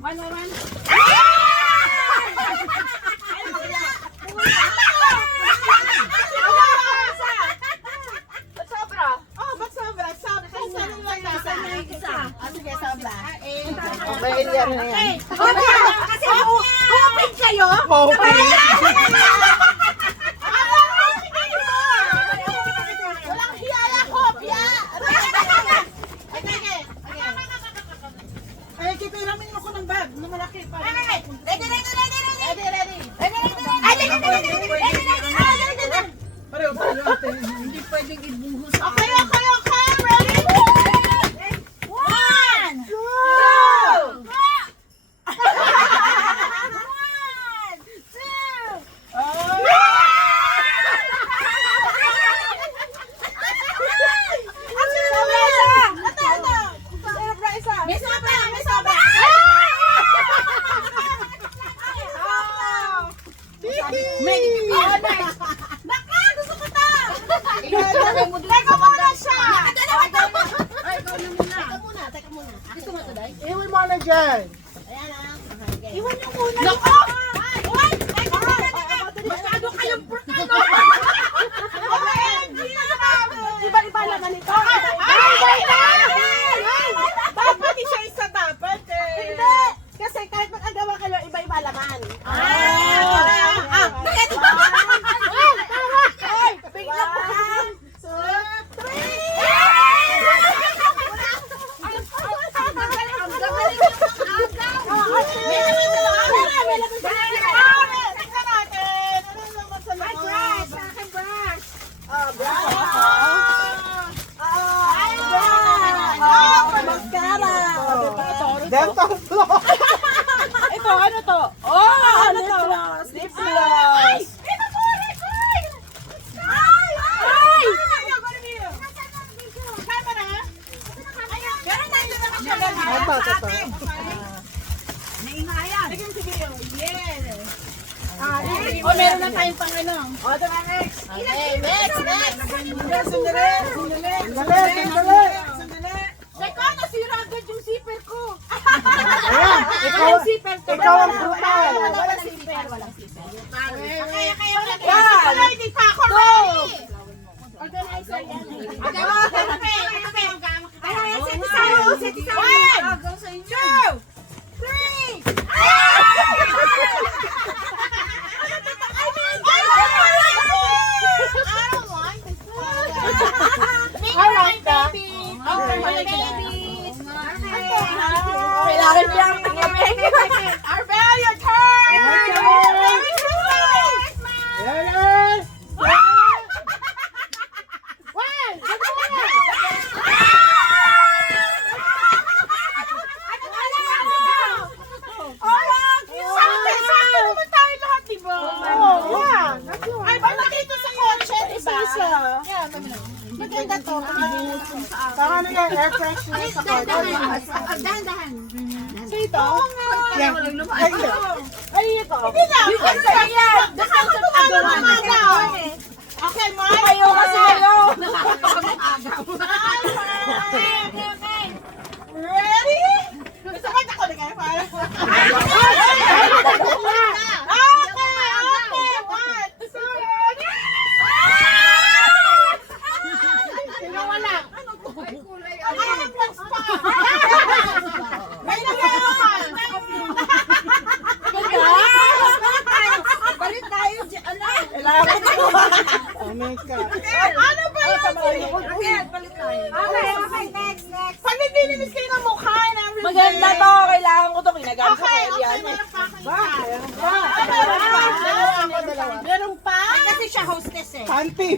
One more one. Okay, yan na yan. Kasi open kayo. Okay. Walang hiyaya ko, piya. Ay, kipiramin mo ko ng bag na malaki pa. Ready. Pareho tayo natin. Hindi pwedeng ibuhos. Okay. Ready? One, two. May sobra. Baka, gusto ko to. Teka muna siya. Teka muna. Gusto mo to, Day? Iwan mo na dyan. Iwan niyo muna. Nako! Teka. Masyado kayong brutado. Iba-iba naman ito. Dapat siya isa dapat eh. Hindi. Kasi kahit mag-agawa kayo, iba-iba laman. Dental floss. Ito, ano to? Oh, ano to? Lip gloss. Oh, meron na tayong pang ano. O, ito na next. Okay, next. Sandali. Teka, nasira agad yung zipper ko. Ayan, ikaw ang brutal. Walang zipper. Kaya Yan. hindi pa ako ready. Organizer yan. One, two, three. I like that. Kailangan niya ang Arbel, your turn! Yes. Maganda to. Tama na yan, air freshener sa Dahan-dahan. So ito? Yan. Ay, ito. Ay, ito. Hindi na. You can say yan. Nakakatuwa naman ako. Okay, Mike. Ayaw kasi ayaw. Nakakapag-agaw. Okay. Ready? Gusto ko ito ko na kayo. Balik tayo dyan. Oh my God. Ano ba yun? Okay, balik tayo. Okay, next. Pag naglilinis kayo ng mukha and everything. Maganda to, kailangan ko to, kinagamit sa Okay, kanya. meron pa kayo. Ba? Meron pa? Kasi siya hostess eh. Panty.